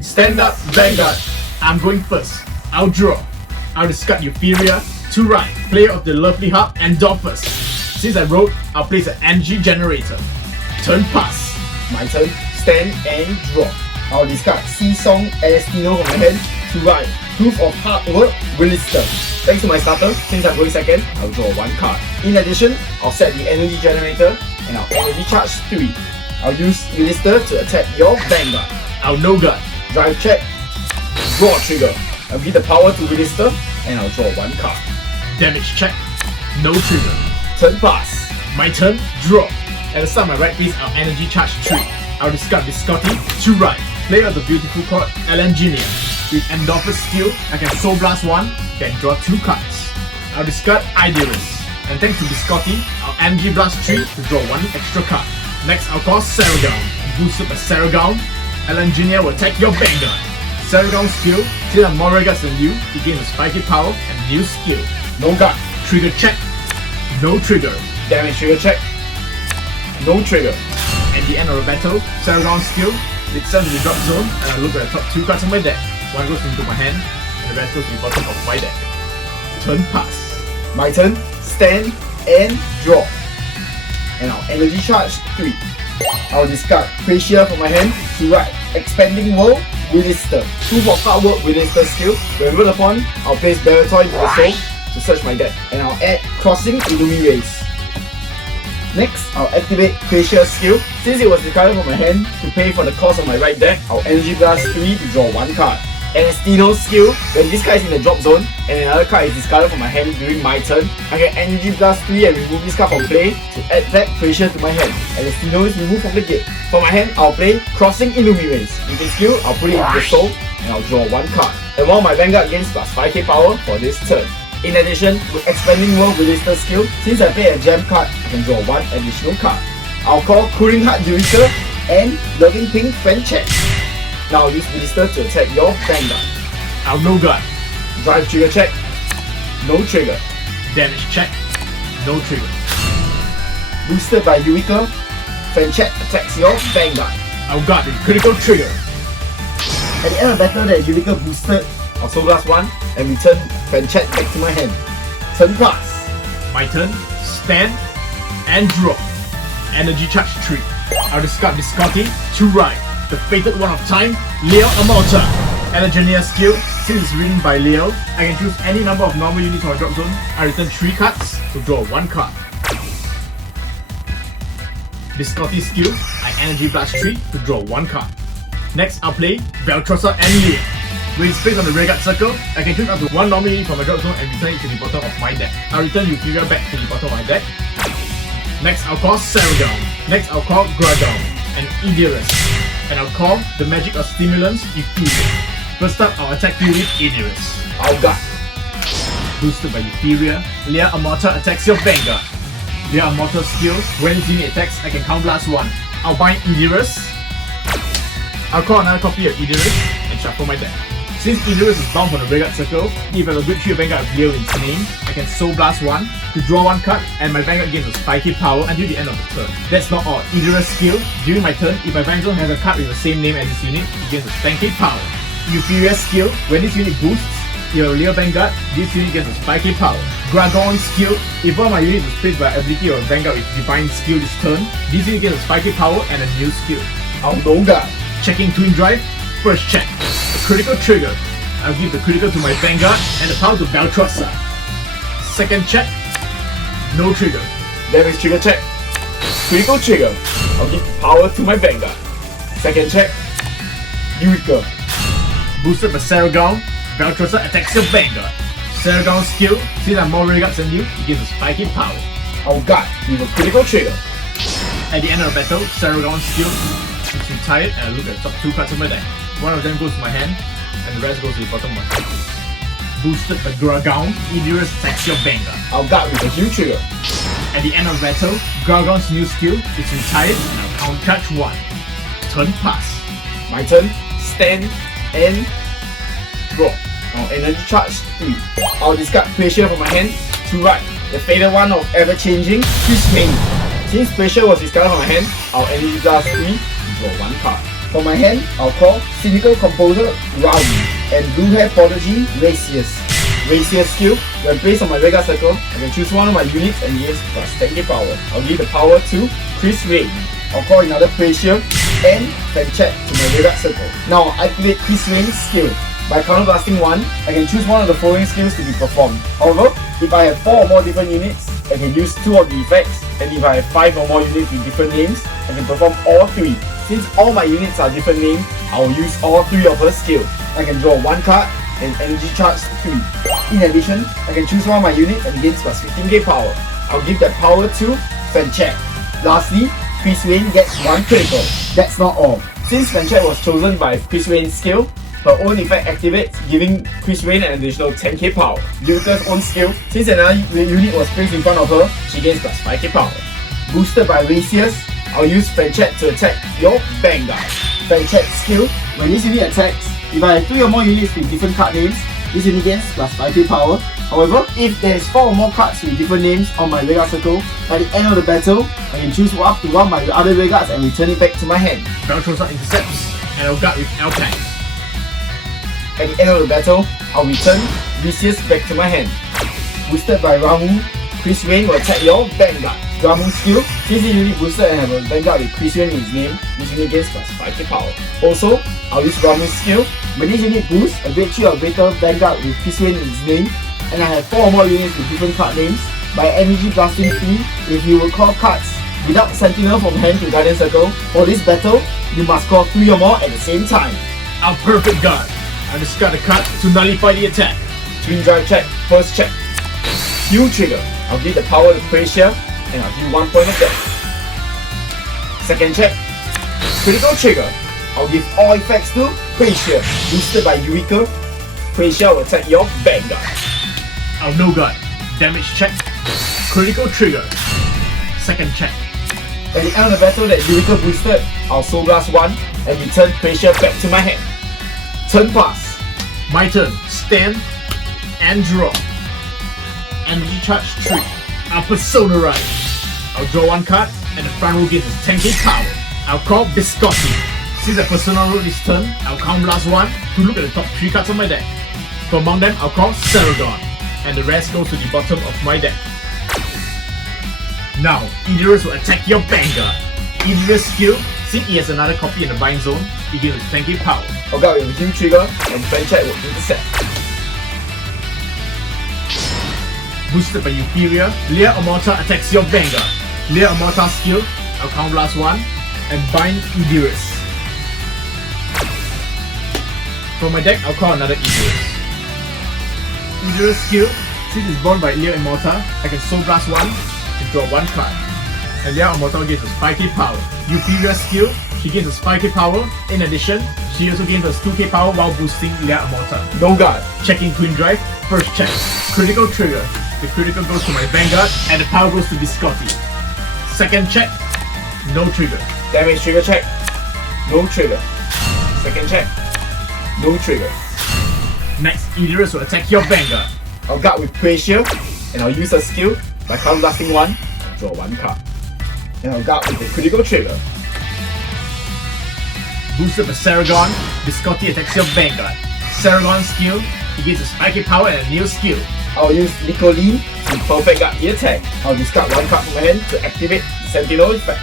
Stand up, Vanguard. I'm going first. I'll draw. I'll discard Euphoria to right, player of the lovely harp and Dolphus. Since I wrote, I'll place an energy generator. Turn pass. My turn. Stand and draw. I'll discard Sea-Song Elestino from my hand to right. Proof of hard work, Willister. Thanks to my starter, since I'm going second, I'll draw one card. In addition, I'll set the energy generator and I'll energy charge 3. I'll use Willister to attack your Vanguard. I'll no guard. Drive check. Draw trigger. I'll give the power to Willister and I'll draw one card. Damage check. No trigger. Turn pass. My turn. Draw. At the start of my right face, I'll energy charge 3. I'll discard Viscotti to right. Player of the beautiful card, Elangenia. With Endorphus skill, I can Soul Blast 1, then draw 2 cards. I'll discard Idealist. And thanks to Viscotti, I'll Energy Blast 3 to draw 1 extra card. Next, I'll call Saragon. Boosted by Saragon, Elangenia will attack your Vanguard. Saragon's skill, since I'm more regards than you, he gains a spiky power and new skill. No guard. Trigger check. No trigger. Damage trigger check. No trigger. At the end of the battle, Saragon's skill, it sends to the drop zone and I look at the top 2 cards of my deck. One goes into my hand and the rest goes to the bottom of my deck. Turn pass. My turn. Stand and draw. And I'll energy charge 3. I'll discard Fascia from my hand to right. Expanding World, Willister. Proof of hard work, Willister skill. When rolled upon, I'll place Baratoy into the soul to search my deck. And I'll add Crossing Illumi Race. Next, I'll activate Fascia's skill. Since it was discarded from my hand to pay for the cost of my right deck, I'll Energy Blast 3 to draw 1 card. Elestino's skill, when this card is in the drop zone and another card is discarded from my hand during my turn, I can Energy Blast 3 and remove this card from play to add back Fascia to my hand. Elestino is removed from the gate. For my hand, I'll play Crossing Illumi Race. With this skill, I'll put it into the soul and I'll draw 1 card. And while my Vanguard gains plus 5k power for this turn. In addition, with Expanding World Willister skill, since I play a gem card, I can draw 1 additional card. I'll call Cooling Heart Eureka and Loving Pink Fan Check. Now I'll use Willister to attack your Vanguard. I'll no guard. Drive trigger check. No trigger. Damage check. No trigger. Boosted by Eureka, Fan Check attacks your Vanguard. I'll guard with critical trigger. At the end of the battle that Eureka boosted, I'll Soul Blast 1 and return Fan Check back to my hand. Turn pass. My turn. Stand and draw. Energy charge 3. I'll discard Viscotti to right. The fated one of time, Liael Amorta. Elangenia skill, since it's written by Liael, I can choose any number of normal units from my drop zone. I return 3 cards to draw 1 card. Viscotti skill, I Energy Blast 3 to draw 1 card. Next, I'll play Veltrosa and Liael. When it's placed on the rearguard circle, I can choose up to 1 normal unit from my drop zone and return it to the bottom of my deck. I'll return Euphoria back to the bottom of my deck. Next, I'll call Saragon. Next, I'll call Gragon and Idealist. And I'll call the magic of stimulants Euphoria. First up, I'll attack you with Idealist. I'll guard. Boosted by Euphoria, Liael Amorta attacks your Vanguard. Liael Amorta's skill, when its unit attacks, I can Count Blast 1. I'll bind Idealist. I'll call another copy of Idealist and shuffle my deck. Since Idealist is bound from the rearguard circle, if I have a good 3 Vanguard of Liael in its name, I can Soul Blast 1 to draw 1 card and my Vanguard gains a spiky power until the end of the turn. That's not all. Idealist skill, during my turn, if my Vanguard has a card with the same name as this unit, it gains a 10k power. Euphoria skill, when this unit boosts, if you have a Liael Vanguard, this unit gets a spiky power. Gragon skill, if one of my units is placed by ability of a Vanguard with Divine skill this turn, this unit gets a spiky power and a new skill. I'll no guard. Checking Twin Drive, first check. A critical trigger. I'll give the critical to my Vanguard and the power to Veltrosa. Second check, no trigger. Damage trigger check. Critical trigger. I'll give the power to my Vanguard. Second check. Eureka. Boosted by Saragon, Veltrosa attacks your Vanguard. Saragon's skill, since I'm more rearguards than you, it gives a spiky power. I'll guard with a critical trigger. At the end of the battle, Saragon's skill is retired and I look at the top 2 cards of my deck. One of them goes to my hand and the rest goes to the bottom of my deck. Boosted by Gragon, Idealist attacks your Vanguard. I'll guard with a huge trigger. At the end of the battle, Gragon's new skill is retired and I'll count charge 1. Turn pass. My turn. Stand and draw. I'll energy charge 3. I'll discard Fascia from my hand to right. The fated one of ever-changing Krysrain. Since Fascia was discarded from my hand, I'll energy blast 3 to draw 1 card. For my hand, I'll call Cynical Composer Rowdy and Blue Hair Prodigy Racius. Racius skill, when placed on my Vanguard circle, I can choose one of my units and gains plus 10k power. I'll give the power to Krysrain. I'll call another Pressure and Fenchet to my Vanguard circle. Now I activate Krysrain's skill. By counterblasting one, I can choose one of the following skills to be performed. However, if I have 4 or more different units, I can use 2 of the effects, and if I have 5 or more units with different names, I can perform all 3. Since all my units are different names, I will use all 3 of her skills. I can draw 1 card and energy charge 3. In addition, I can choose one of my units and gains plus 15k power. I'll give that power to Fenchet. Lastly, Krysrain gets 1 critical. That's not all. Since Fenchet was chosen by Krysrain's skill, her own effect activates, giving Krysrain an additional 10k power. Lyrica's own skill, since another unit was placed in front of her, she gains plus 5k power. Boosted by Racius, I'll use Fenchet to attack your Vanguard. Fenchet's skill, when this unit attacks, if I have 3 or more units with different card names, this unit gains plus 5k power. However, if there is 4 or more cards with different names on my Vanguard circle, by the end of the battle, I can choose up to one of my other Vanguards and return it back to my hand. Beltrosa intercepts, and I'll guard with Alpac. At the end of the battle, I'll return Racius back to my hand. Boosted by Ramu, Krysrain will attack your Vanguard. Ramu's skill, since this unit boosted and have a Vanguard with Krysrain in its name, this unit gains plus 5k power. Also, I'll use Ramu's skill. When this unit boosts a grade 3 or greater Vanguard with Krysrain in its name, and I have 4 or more units with different card names, by energy blasting 3, if you will call cards without Sentinel from hand to Guardian Circle, for this battle, you must call 3 or more at the same time. Our perfect guard. I'll discard a card to nullify the attack. Twin Drive check, first check. Heal trigger, I'll give the power to Pressure and I'll give 1 point of death. Second check. Critical trigger, I'll give all effects to Pressure. Boosted by Eureka, Pressure will attack your Vanguard. Our no guard. Damage check. Critical trigger. Second check. At the end of the battle that Eureka boosted, I'll Soul Blast 1 and return Pressure back to my hand. Turn pass. My turn. Stand and draw. Energy charge 3. I'll Persona Ride. I'll draw 1 card and the front row gives us 10k power. I'll call Biscotti. Since the Persona roll this turn, I'll count blast 1 to look at the top 3 cards on my deck. From among them, I'll call Saragon, and the rest goes to the bottom of my deck. Now, Idris will attack your Vanguard. Idris' skill, since he has another copy in the bind zone, he gives us 10k power. I'll go with Heal trigger and Fenchet will intercept. Boosted by Euphoria, Liael Amorta attacks your Vanguard. Liael Amorta's skill, I'll count blast 1 and bind Idris. From my deck, I'll call another Idris. Idris' skill, since it's born by Liael Amorta, I can Soul Blast 1 and draw 1 card. And Liael Amorta gives us 5k power. Euphoria's skill, she gives us 5k power. In addition, she also gains us 2k power while boosting Liael Amorta. No guard. Checking Twin Drive, first check. Critical trigger. The critical goes to my Vanguard and the power goes to Biscotti. Second check, no trigger. Damage trigger check. No trigger. Second check. No trigger. Next, Idris will attack your Vanguard. I'll guard with Pressure and I'll use her skill by counter blasting 1 and draw 1 card. And I'll guard with the critical trigger. Boosted by Saragon, Biscotti attacks your Vanguard. Saragon's skill, he gives us 5k power and a new skill. I'll use Nicoline to perfect guard the attack. I'll discard 1 card from my hand to activate the Sentinel effect.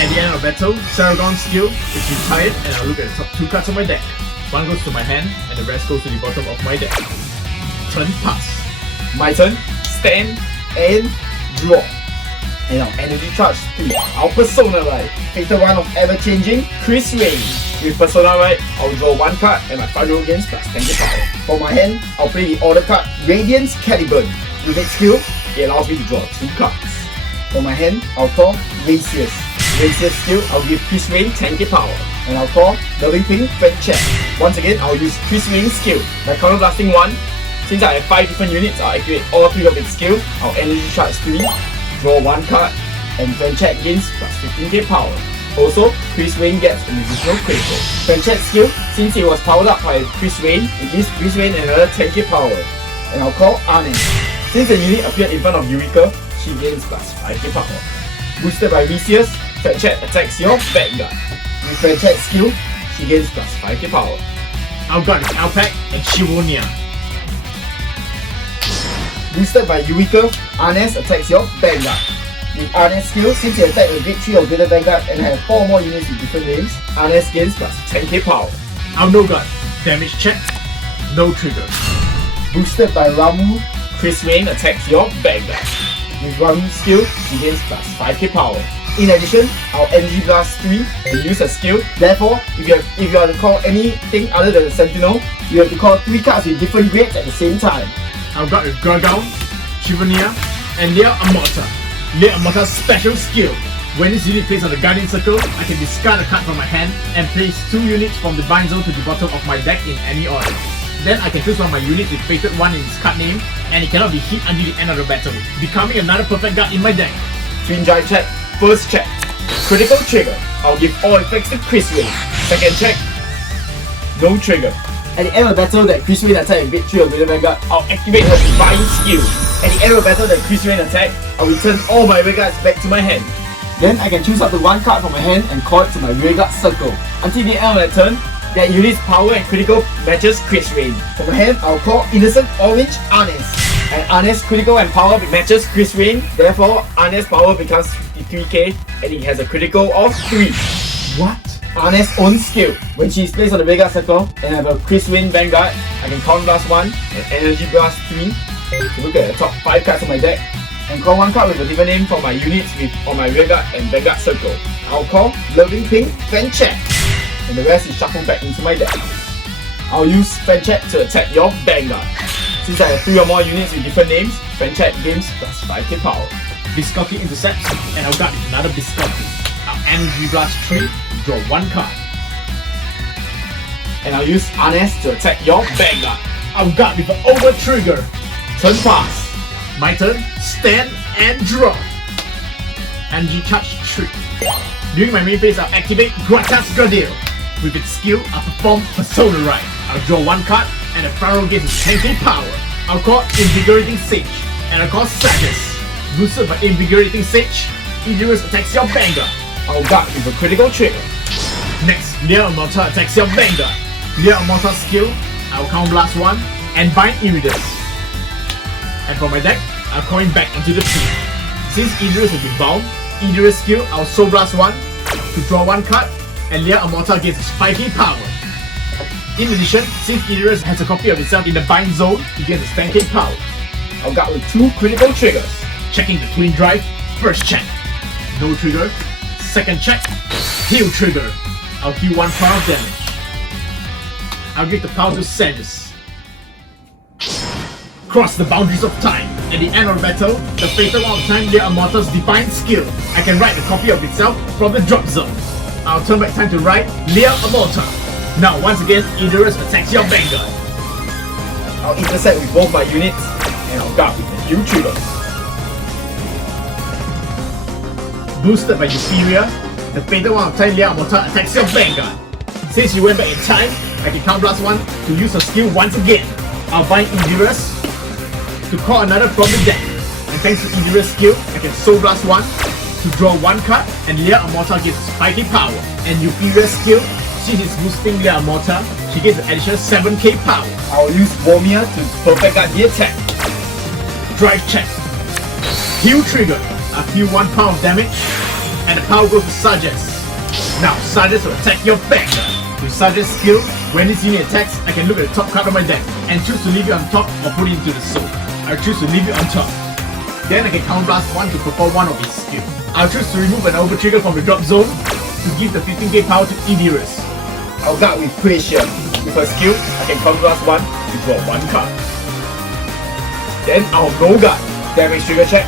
At the end of battle, Saragon's skill is retired and I'll look at the top 2 cards on my deck. 1 goes to my hand and the rest goes to the bottom of my deck. Turn pass. My turn, stand and draw. And our energy charge 3. Our Persona Ride. Fatal one of ever-changing Krysrain. With Persona Ride, I'll draw 1 card and my front row gains plus 10k power. For my hand, I'll play the order card Radiance Caliburn. With its skill, it allows me to draw 2 cards. For my hand, I'll call Racius. Racius skill, I'll give Krysrain 10k power. And I'll call Loving Pink Fenchet. Once again, I'll use Krysrain's skill. By counter blasting 1, since I have 5 different units, I'll activate all 3 of its skill. I'll energy charge 3, draw 1 card, and Fenchet gains plus 15k power. Also, Krysrain gets an additional critical. Fenchet's skill, since it was powered up by Krysrain, it gives Krysrain another 10k power. And I'll call Arne. Since the unit appeared in front of Eureka, she gains plus 5k power. Boosted by Racius, Fenchet attacks your Vanguard. With friend check skill, she gains plus 5k power. I've got Alpac and Chivonia. Boosted by Eureka, Arnes attacks your Vanguard. With Arnes skill, since you attack with Grade 3 or greater Vanguard and have 4 more units with different names, Arnes gains plus 10k power. I've no gun. Damage check. No trigger. Boosted by Ramu, Krysrain attacks your Vanguard. with Ramu's skill, she gains plus 5k power. In addition, our Energy Blast 3 will use a skill. Therefore, if you are to call anything other than the Sentinel, you have to call 3 cards with different grades at the same time. I've got Gargoyle, Chivonia, and Liael Amorta. Liael Amorta's special skill. When this unit plays on the Guardian Circle, I can discard a card from my hand and place 2 units from the bind zone to the bottom of my deck in any order. Then I can choose one of my units with fated 1 in its card name, and it cannot be hit until the end of the battle, becoming another perfect guard in my deck. Twin Drive check. First check. Critical trigger. I'll give all effects to Krysrain. Second check. No trigger. At the end of the battle that Krysrain attack with Grade 3 or greater Vanguard, I'll activate her Divine skill. At the end of the battle that Krysrain attack, I'll return all my Vanguards back to my hand. Then I can choose up to 1 card from my hand and call it to my Vanguard circle. Until the end of that turn, that unit's power and critical matches Krysrain. From my hand, I'll call Innocent Orange Arnes. And Arnes' critical and power matches Krysrain. Therefore, Arnes' power becomes 53k and he has a critical of 3. What? Arnes' own skill. When she is placed on the Vanguard circle and have a Krysrain Vanguard, I can Count Blast 1 and Energy Blast 3 to look at the top 5 cards of my deck and call 1 card with a different name from my units on my Vanguard and Vanguard circle. I'll call Loving Pink Fan Check, and the rest is shuffled back into my deck. I'll use Fan Check to attack your Vanguard. Since I have 3 or more units with different names, Fan Check gains plus 5k power. Biscotti intercepts, and I've got another Biscotti. I'll Energy Blast 3, draw 1 card. And I'll use Arnes to attack your Vanguard. I've got with an over trigger. Turn pass. My turn, stand and draw. Energy charge 3. During my main phase, I'll activate Gratas Gradil. With its skill, I'll perform Persona Ride. I'll draw 1 card, and the front row gains 10k power. I'll call Invigorating Sage, and I'll call Sagas. Boosted by Invigorating Sage, Idris attacks your Vanguard. I'll guard with a critical trigger. Next, Liael Amorta attacks your Vanguard. Liael Amorta's skill, I'll Count Blast 1 and bind Iridus. And for my deck, I'll call him back onto the field. Since Idris has been bound, Idris' skill, I'll Soul Blast 1 to draw 1 card, and Liael Amorta gains 5k power. In addition, since Idris has a copy of itself in the bind zone, he gains 10k power. I'll guard with 2 critical triggers. Checking the Twin Drive, first check. No trigger. Second check. Heal trigger. I'll heal 1 power of damage. I'll give the power to Sagas. Cross the boundaries of time. At the end of the battle, the fatal one of time Liael Amorta's divine skill. I can write a copy of itself from the drop zone. I'll turn back time to write Liael Amorta. Now once again, Idris attacks your Vanguard. I'll intercept with both my units and I'll guard with a few triggers. Boosted by Euphoria, the fatal one of time Liael Amorta attacks your Vanguard. Since you went back in time, I can Count Blast 1 to use her skill once again. I'll bind Idris to call another from the deck. And thanks to Idris' skill, I can Soul Blast 1 to draw 1 card, and Liael Amorta gives 5k power. And Euphoria's skill, since it's boosting Liael Amorta, she gets an additional 7k power. I'll use Vormir to perfect guard the attack. Drive check. Heal trigger. I'll heal 1 power of damage, and the power goes to Sagas. Now Sagas will attack your Vanguard. With Sagas' skill, when this unit attacks, I can look at the top card of my deck and choose to leave it on top or put it into the soul. I'll choose to leave it on top. Then I can Count Blast 1 to perform 1 of his skill. I'll choose to remove an over trigger from the drop zone to give the 15k power to Idris. I'll guard with Krysrain. With her skill, I can Count Blast 1 to draw 1 card. Then I'll no guard. Damage trigger check.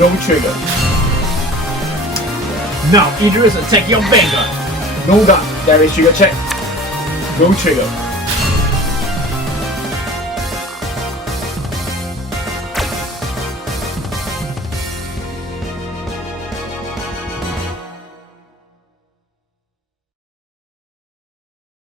No trigger. Now Idris attack your Vanguard. No guard. Damage trigger check. No trigger.